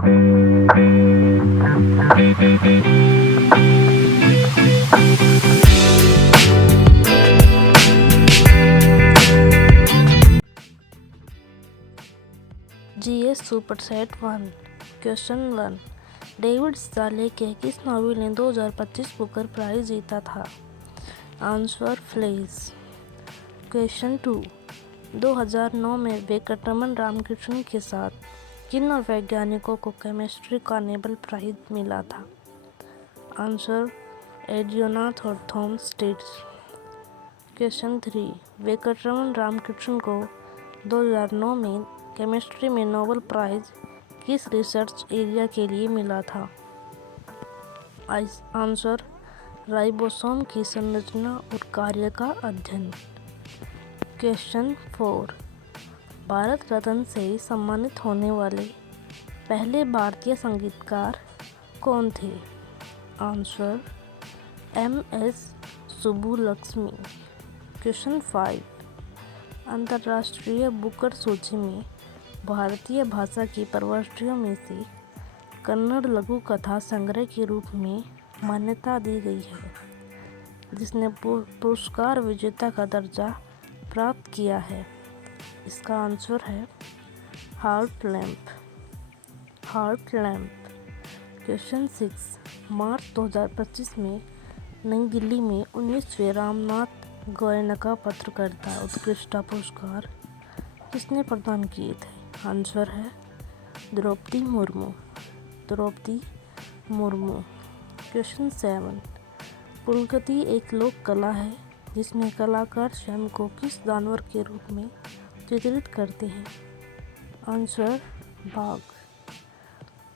GS Superset 1 question 1 David साले के किस नॉवेल ने 2025 बुकर प्राइज जीता था? Answer fledge. क्वेश्चन 2 2009 में वेंकटरमन रामकृष्णन के साथ किन वैज्ञानिकों को केमिस्ट्री का नोबेल प्राइज मिला था? आंसर एडियोनाथ और थॉमस स्टिट्ज। क्वेश्चन 3 वेंकटरमन रामकृष्णन को 2009 में केमिस्ट्री में नोबेल प्राइज किस रिसर्च एरिया के लिए मिला था? आंसर राइबोसोम की संरचना और कार्य का अध्ययन। क्वेश्चन 4 भारत रत्न से सम्मानित होने वाले पहले भारतीय संगीतकार कौन थे? Answer MS Subbulakshmi. क्वेश्चन 5 अंतर्राष्ट्रीय बुकर सूची में भारतीय भाषा की प्रविष्टियों में से कन्नड़ लघु कथा संग्रह के रूप में मान्यता दी गई है, जिसने पुरस्कार विजेता का दर्जा प्राप्त किया है। इसका आंसर है हार्ट लैम्प। क्वेश्चन 6 मार्च 2025 में नई दिल्ली में 19वें रामनाथ गोयनका पत्रकारिता उत्कृष्टता पुरस्कार किसने प्रदान किए थे? आंसर है द्रौपदी मुर्मू। क्वेश्चन 7 पुलगति एक लोक कला है जिसमें कलाकार स्वयं को किस जानवर के रूप में चित्रित करते हैं? आंसर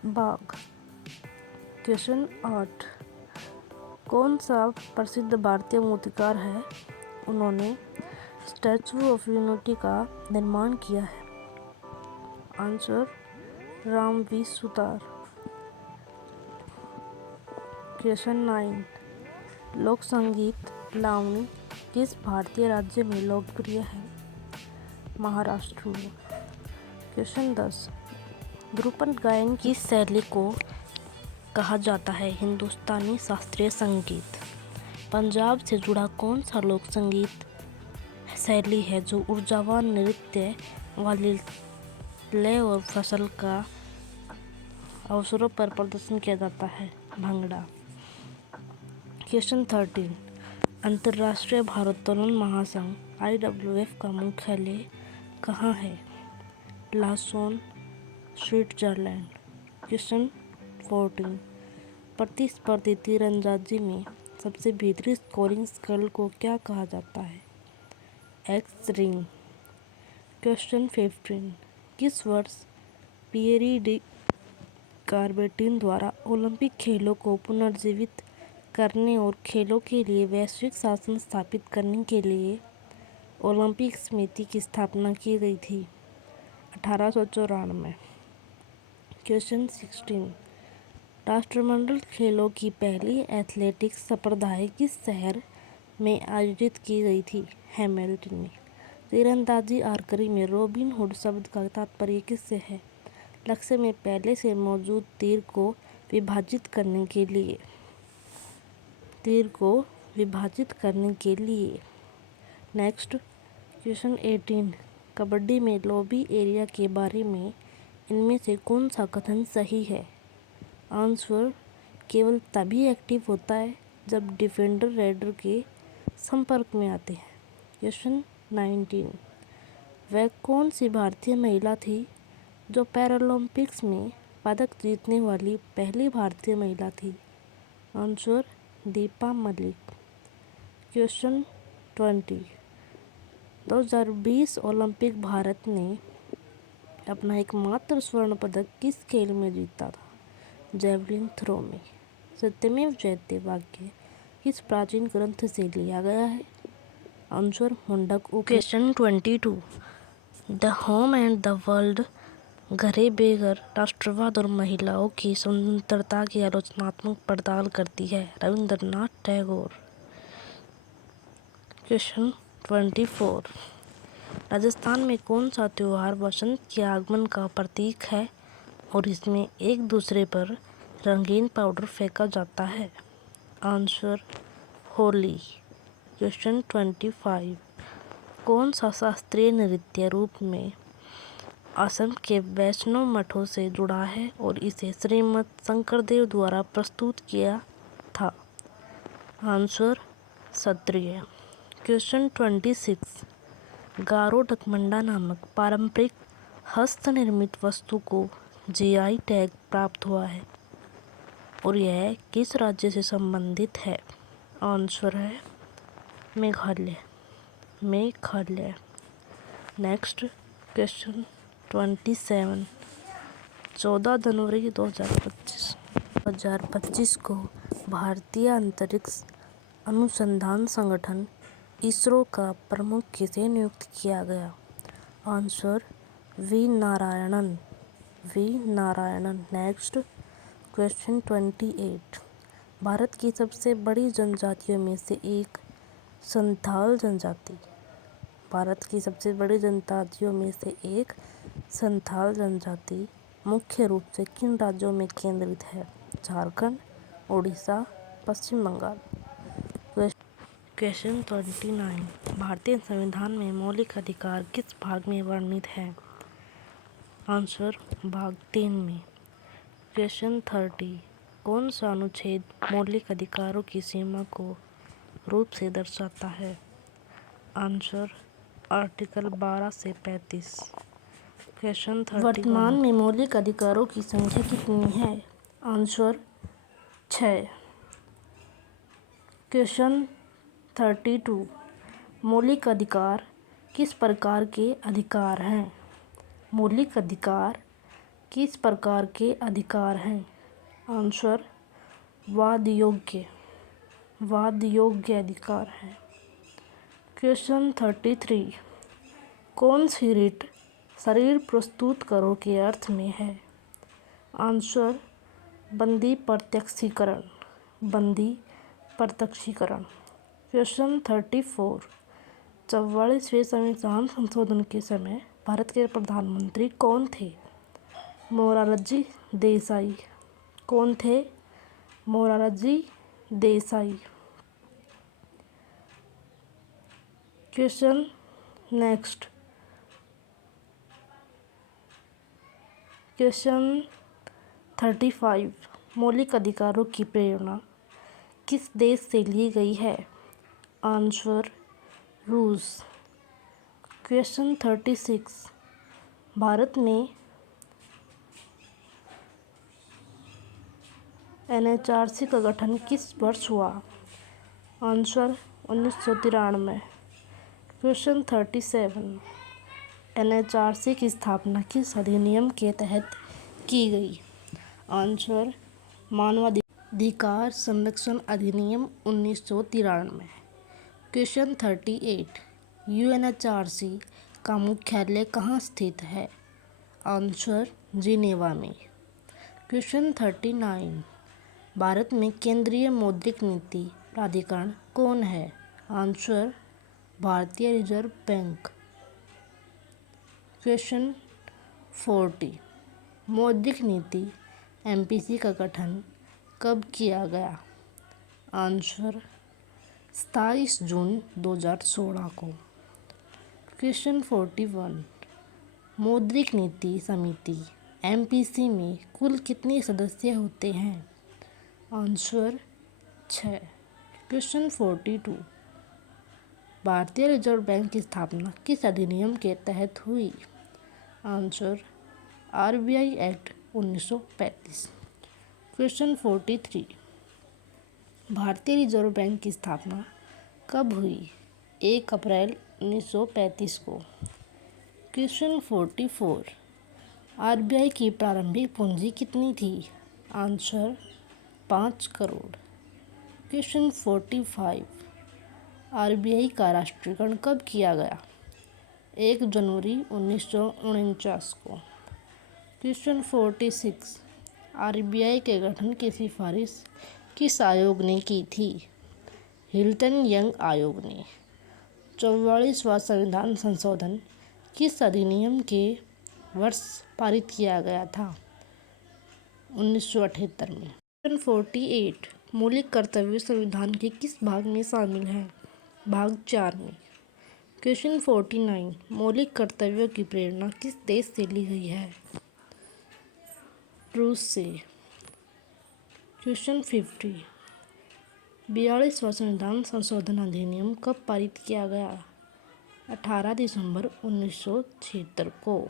बाघ। क्वेश्चन 8 कौन सा प्रसिद्ध भारतीय मूर्तिकार है उन्होंने स्टैचू ऑफ यूनिटी का निर्माण किया है? आंसर रामवी सुतार। क्वेश्चन 9 लोक संगीत लावनी किस भारतीय राज्य में लोकप्रिय है? महाराष्ट्र में। क्वेश्चन 10 ध्रुपद गायन की शैली को कहा जाता है हिंदुस्तानी शास्त्रीय संगीत। पंजाब से जुड़ा कौन सा लोक संगीत शैली है जो ऊर्जावान नृत्य वाली लय और फसल का अवसरों पर प्रदर्शन किया जाता है? भांगड़ा। क्वेश्चन 13 अंतर्राष्ट्रीय भारोत्तोलन महासंघ IWF का मुख्यालय कहाँ है? लासोन, स्विट्जरलैंड। क्वेश्चन 14 प्रतिस्पर्धी तीरंदाजी में सबसे भीतरी स्कोरिंग स्कल को क्या कहा जाता है? X ring. क्वेश्चन 15 किस वर्ष पिएरी डी कार्बेटिन द्वारा ओलंपिक खेलों को पुनर्जीवित करने और खेलों के लिए वैश्विक शासन स्थापित करने के लिए ओलंपिक समिति की स्थापना की गई थी? 1894। क्वेश्चन 16 राष्ट्रमंडल खेलों की पहली एथलेटिक्स स्पर्धाएं किस शहर में आयोजित की गई थी? हैमिल्टन में। तीरंदाजी आर्चरी में रॉबिन हुड शब्द का तात्पर्य किससे है? लक्ष्य में पहले से मौजूद तीर को विभाजित करने के लिए। नेक्स्ट क्वेश्चन 18 कबड्डी में लॉबी एरिया के बारे में इनमें से कौन सा कथन सही है? आंसर केवल तभी एक्टिव होता है जब डिफेंडर रेडर के संपर्क में आते हैं। क्वेश्चन 19 वह कौन सी भारतीय महिला थी जो पैरालंपिक्स में पदक जीतने वाली पहली भारतीय महिला थी? Answer Deepa Malik. Question 20 2020 Olympic Bharat ने अपना एकमात्र स्वर्ण पदक किस खेल में जीता था? जैवलिन थ्रो में। सत्यमेव जयते वाक्य किस प्राचीन ग्रंथ से लिया गया है? Answer Mundaka Upanishad. Question 22 the home and the world घरे बेघर राष्ट्रवाद और महिलाओं की स्वतंत्रता की आलोचनात्मक पड़ताल करती है? रविंद्रनाथ टैगोर। क्वेश्चन 24 राजस्थान में कौन सा त्योहार वसंत के आगमन का प्रतीक है? और इसमें एक दूसरे पर रंगीन पाउडर फेंका जाता है? आंसर होली। क्वेश्चन 25। कौन सा शास्त्रीय नृत्य रूप में असम के वैष्णव मठों से जुड़ा है और इसे श्रीमद शंकरदेव द्वारा प्रस्तुत किया था? आंसर सत्रिय। क्वेश्चन 26। गारो डकमंडा नामक पारंपरिक हस्तनिर्मित वस्तु को जीआई टैग प्राप्त हुआ है और यह किस राज्य से संबंधित है? आंसर है मेघालय। Next question 27। 14 जनवरी 2025 को भारतीय अंतरिक्ष अनुसंधान संगठन इसरो का प्रमुख किसे नियुक्त किया गया? Answer V Narayanan. Next question 28। भारत की सबसे बड़ी जनजातियों में से एक संथाल जनजाति। भारत की सबसे बड़ी जनजातियों में से एक संथाल जनजाति मुख्य रूप से किन राज्यों में केंद्रित है? झारखंड, उड़ीसा, पश्चिम बंगाल। क्वेश्चन 29। भारतीय संविधान में मौलिक अधिकार किस भाग में वर्णित है? आंसर भाग 3 में। क्वेश्चन 30। कौन सा अनुच्छेद मौलिक अधिकारों की सीमा को रूप से दर्शाता है? आंसर आर्टिकल 12 से 35। क्वेश्चन 31। वर्तमान में मौलिक अधिकारों की संख्या कितनी है? आंसर 6। क्वेश्चन 32। मौलिक अधिकार किस प्रकार के अधिकार हैं? मौलिक अधिकार किस प्रकार के अधिकार हैं? आंसर वाद योग्य अधिकार हैं। क्वेश्चन 33। कौन सी रिट शरीर प्रस्तुत करो के अर्थ में है? आंसर बंदी प्रत्यक्षीकरण। क्वेश्चन 34। 44वें संविधान संशोधन के समय भारत के प्रधानमंत्री कौन थे? मोरारजी देसाई। कौन थे? Morarji Desai. Question next question 35। मौलिक अधिकारों की प्रेरणा किस देश से ली गई है? आंसर रूस। क्वेश्चन 36। भारत में एनएचआरसी का गठन किस वर्ष हुआ? आंसर 1993। क्वेश्चन 37। एनएचआरसी की स्थापना किस अधिनियम के तहत की गई? आंसर मानवाधिकार संरक्षण अधिनियम 1993। क्वेश्चन 38। यूएनएचआरसी का मुख्यालय कहाँ स्थित है? आंसर जिनेवा में। क्वेश्चन 39। भारत में केंद्रीय मौद्रिक नीति प्राधिकरण कौन है? आंसर भारतीय रिजर्व बैंक। क्वेश्चन 40। मौद्रिक नीति एमपीसी का गठन कब किया गया? आंसर 27 जून 2016 को। क्वेश्चन 41। मौद्रिक नीति समिति एमपीसी में कुल कितने सदस्य होते हैं? आंसर 6। क्वेश्चन 42। भारतीय रिजर्व बैंक की स्थापना किस अधिनियम के तहत हुई? Answer RBI act 1935। क्वेश्चन 43। भारतीय रिजर्व बैंक की स्थापना कब हुई? 1 अप्रैल 1935 को। क्वेश्चन 44। आरबीआई की प्रारंभिक पूंजी कितनी थी? आंसर 5 करोड़। क्वेश्चन 45। आरबीआई का राष्ट्रीयकरण कब किया गया? 1 जनवरी 1949 को। क्वेश्चन 46। आरबीआई के गठन की सिफारिश किस आयोग ने की थी? हिल्टन यंग आयोग ने। 44वां संविधान संशोधन किस अधिनियम के वर्ष पारित किया गया था? 1978 में। क्वेश्चन 48, मौलिक कर्तव्य संविधान के किस भाग में शामिल है? भाग 4 में। क्वेश्चन 49, मौलिक कर्तव्यों की प्रेरणा किस देश से ली गई है? रूस से। क्वेश्चन 50, 42वां संविधान संशोधन अधिनियम कब पारित किया गया? 18 दिसंबर 1976 को।